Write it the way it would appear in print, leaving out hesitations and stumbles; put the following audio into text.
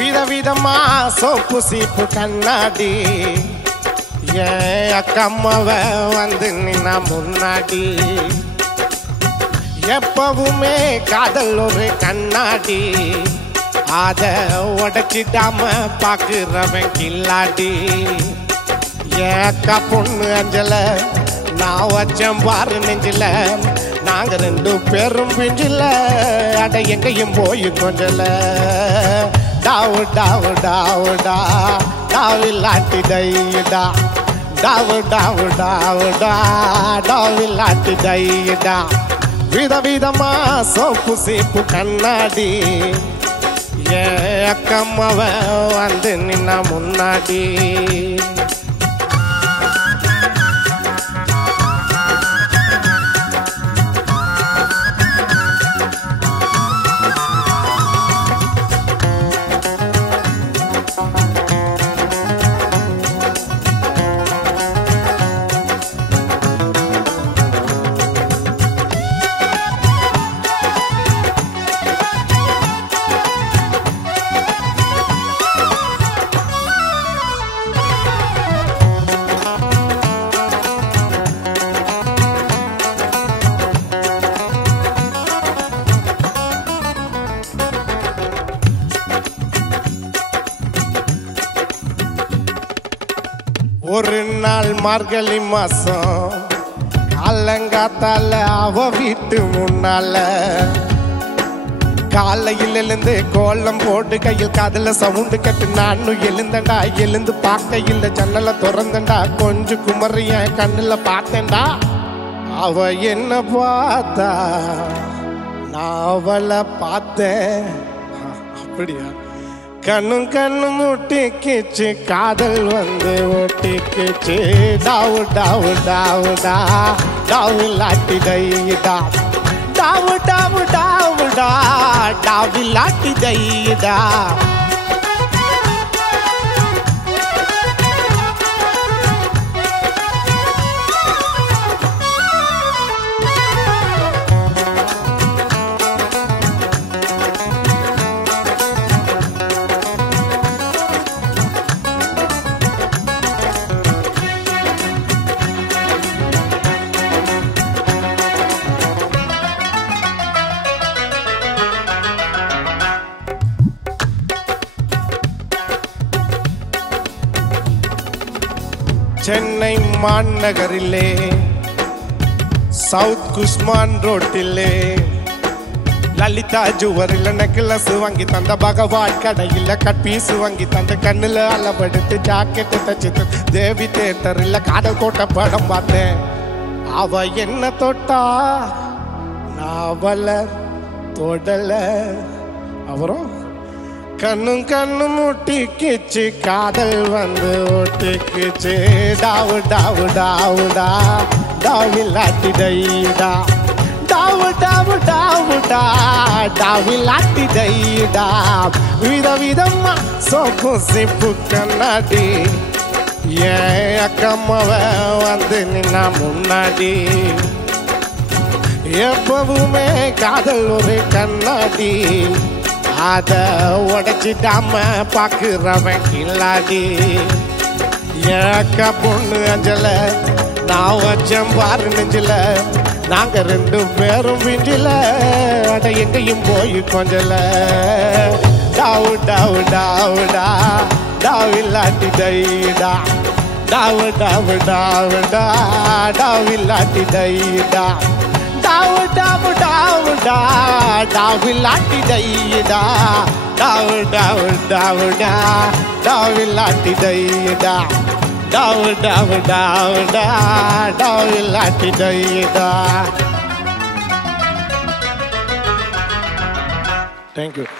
விதவிதமா சோப்பு சீப்பு கண்ணாடி என் அக்கம்மாவ வந்து நின்னா முன்னாடி எப்பவுமே காதல் ஒரு கண்ணாடி அத உடைச்சிடாம பாக்குறவன் கில்லாடி என் அக்கா பொண்ணு அஞ்சல நான் வச்சேன் பாரு நெஞ்சில நாங்க ரெண்டு பேரும் பிஞ்சில அட எங்கேயும் போய் கொஞ்சல டாவு டாவு டாவு டா டாவில்லாட்டி டைடா டாவு டாவு டாவு டா டாவில்லாட்டி டைடா விதவிதமா சோப்பு சீப்பு கண்ணாடி என் அக்கம்மாவ வந்து நின்னா முன்னாடி ஒரு நாள் மார்கழி மாசம் காலங்காத்தால அவ வீட்டு முன்னால காலையில் எழுந்து கோலம் போட்டு கையில் காதல சவுண்டு கட்டு நானும் எழுந்தண்டா எழுந்து பார்க்கையில் ஜன்னல திறந்தண்டா கொஞ்சம் குமரிய கண்ணுல பார்த்தேன்டா அவ என்ன பார்த்தா நான் அவளை பார்த்தேன் அப்படியா கண்ணும் கண்ணும் முட்டிக்கிச்சு காதல் வந்து ஒட்டிக்கிச்சு டாவு டாவு டாவு டா டாவு லாட்டி டைடா டாவு டாவு டாவு டா டாவு லாட்டி டைடா சென்னை மாநகரிலே சவுத் குஸ்மான் ரோட்டிலே லலிதா ஜுவரில் நெக்லஸ் வாங்கி தந்த பகவான் கடையில் கட்பீஸ் வாங்கி தந்த கண்ணில் அளவெடுத்து ஜாக்கெட்டு தச்சு தேவி தேட்டரில் காதல் கோட்டை படம் பார்த்தேன் அவ என்ன தொட்டா நான் அவளை தொடல அப்புறம் கண்ணும் கண்ணும் முட்டிக்கிச்சு காதல் வந்து ஒட்டிக்கிச்சு டாவு டாவு டாவு டா டாவில்லாட்டி டைடா டாவு டாவு டாவு டா டாவில்லாட்டி டைடா விதவிதமா சோப்பு சிப்பு கண்ணாடி என் அக்கம்மாவ வந்து நின்னா முன்னாடி எப்பவுமே காதல் ஒரு கண்ணாடி அத உடைச்சிடாம பாக்குறவன் கில்லாடி ஏக்க பொண்ணு அஞ்சல நான் வச்சேன் பாரு நெஞ்சில நாங்க ரெண்டு பேரும் பிஞ்சில அட எங்கேயும் போய் கொஞ்சல டாவு டாவு டாவு டா டாவில்லாட்டி டைடா டாவு டாவு டாவு டா டாவில்லாட்டி டைடா டாவு டாவு டாவு டா டாவில்லாட்டி டைடா டாவு டாவு டாவு டா டாவில்லாட்டி டைடா டாவு டாவு டாவு டா டாவில்லாட்டி டைடா. Thank you.